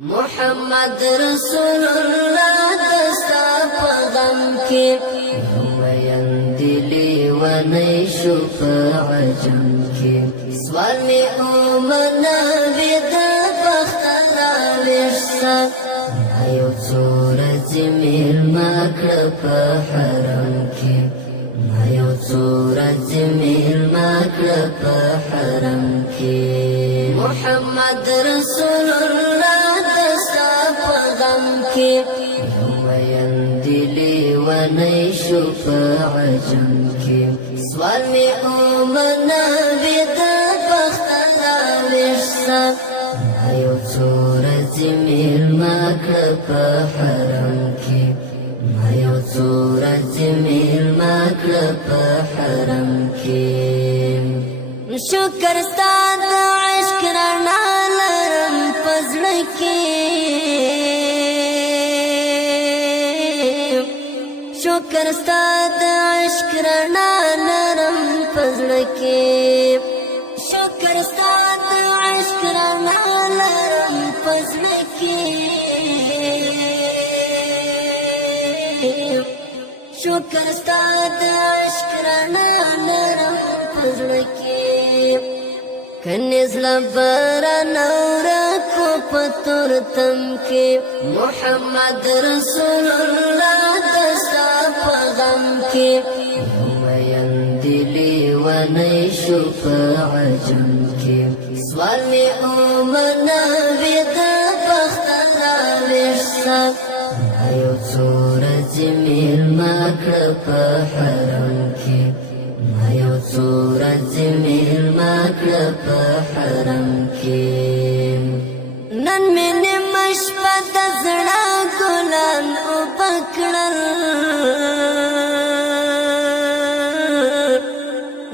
محمد رسول الله دستا پغم کی ویندلی ونیشو پعجم کی سوال می اومنا وید بختنا وشسا ایو صورت میل مکر پا حرم کی ایو صورت میل مکر پا حرم کی محمد رسول الله کی ویندلی ونیشو پعجم کی سوال می اومنا وید بختنا وشسا ایو صورت میل مکر پا حرم کی ایو صورت میل مکر پا حرم کی شکر ستاد عشق رنا لرم پزړ کی شکر ستاد عشق رنا نرم پزړ کې شکر ستاد عشق رنا نرم پزړ کې شکر ستاد عشق رنا نرم پزړ کې کنيز لبرا نورا کو پتور تم کې محمد رسول الله کی ویندلی ونیشو پعجم کی سوال می اومنا وید بختنا وشسا ایو صورت میل مکر پا حرم کی ایو صورت میل مکر پا حرم کی نن می نمش پت زڑا گلان او پکڑل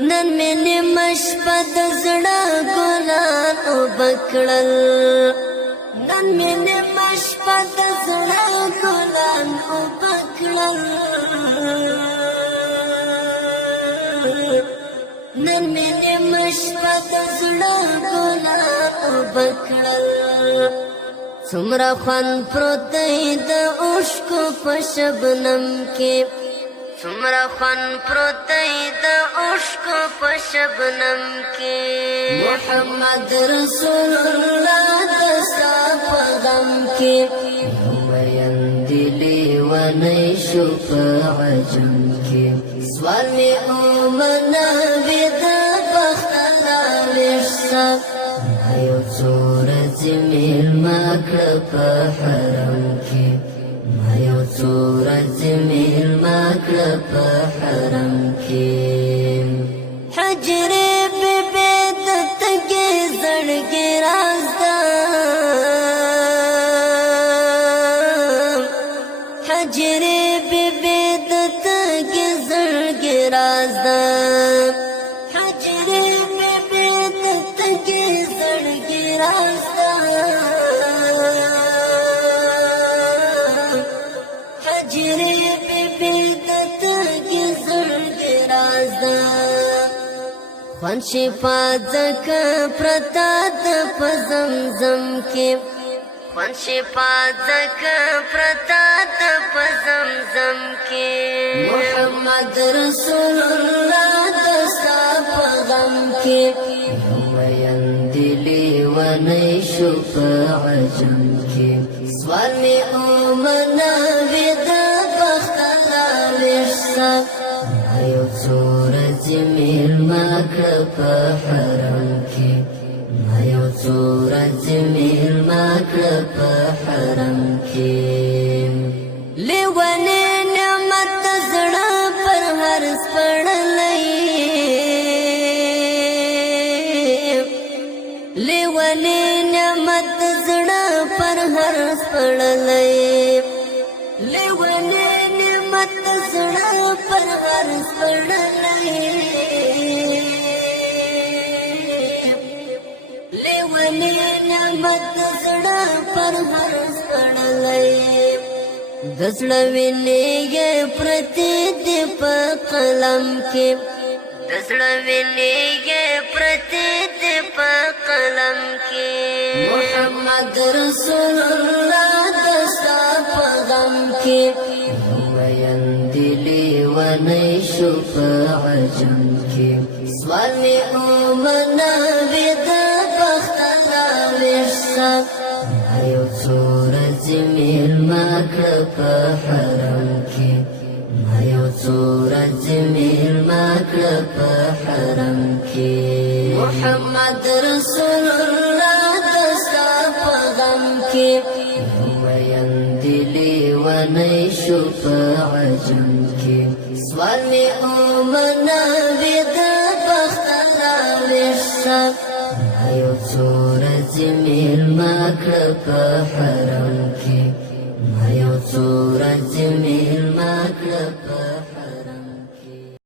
نن می نمش پت زڑا گلان او پکڑل نن می نمش پت زڑا گلان او پکڑل نن می نمش پت زڑا گلان او پکڑل سمرا خوان پروتی دا عشقو پا شبنم کی سمرا خوان پروتی دا عشقو پا شبنم کی محمد رسول اللہ دستا پا غم کی ویندلی ونیشو پا عجم کی سوال می اومنا وید بختنا وشسا ایو صورت میل مکر پا حرم کی ایو صورت میل مکر پا حرم کی حجری بی بیدت کی زڑگی رازدا حجری بی بیدت کی زڑگی رازدا حجری بی بیدت کی زڑگی رازدا حجری بی بیدت کی زڑگی رازدا خوان شفاعت زکا پرتات پا زمزم کی خوان شفاعت زکا پرتات پا زمزم کی محمد رسول اللہ دستا پا غم کی ویندلی ونیشو پا عجم کی سوال می اومنا وید بختنا وشسا ایو صورت میل مکر پا حرم کی ایو صورت میل مکر پا حرم کی لیوانی نعمت زڑا پر ہر سپڑلئی لیوانی نعمت زڑا پر ہر سپڑلئی لیوانی نعمت زڑا پر ہر سپڑلئی لیوانی نعمت زڑا پر ہر سپڑلئی دزڑوینی گے پرتی دی پا قلم کی دزڑوینی گے پرتی دی پا قلم کی محمد رسول کې ویندلی ونی شو په عجم کې سوال می اومنا بید پختنا وشتا ایو څورځ میلمه کړه په حرم کې ایو څورځ میلمه کړه په حرم کې محمد رسول الله دستا په غم کې ویندلی ونی شو په عجم کې سوال می اومنا بید پختنا وشتا ایو څورځ میلمه کړه په حرم